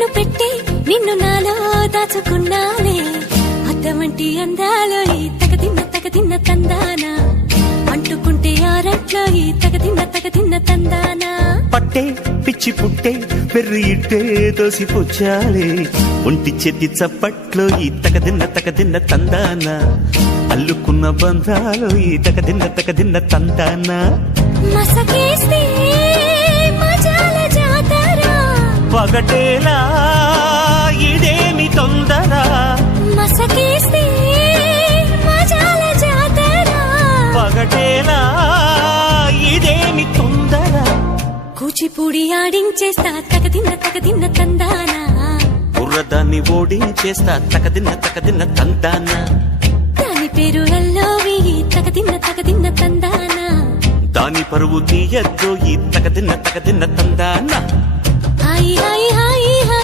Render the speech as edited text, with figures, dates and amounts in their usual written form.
కన్ను పెట్టి నిన్ను నాలో దాచుకున్నానే అద్దమంటి అందాలో ఈ తగదిన్న తందానా అంటుకుంటే ఆరట్లో ఈ తగదిన్న తందానా పట్టే పిచ్చి పుట్టే పెర్రి ఇట్టే దోసిపుచ్చాలే ఒంటి చేతి చప్పట్లో ఈ తగదిన్న తందానా అల్లుకున్న బంధాలు ఈ తగదిన్న తందానా మసకేస్తే మజాల జాతర పగటేలా ఇదేమి తొందర మసకేస్తే మజాల జాతర పగటేలా ఇదేమి తొందర కూచిపూడి ఆడించేస్తా తగదిన్న తందానా బుర్రదాన్ని ఓడించేస్తా తగదిన్న తందానా దాని పేరు ఎల్లోవి తగదిన్న తందానా దాని పరువు తీయద్దు ఈ తగదిన్న తందానా హాయి హాయి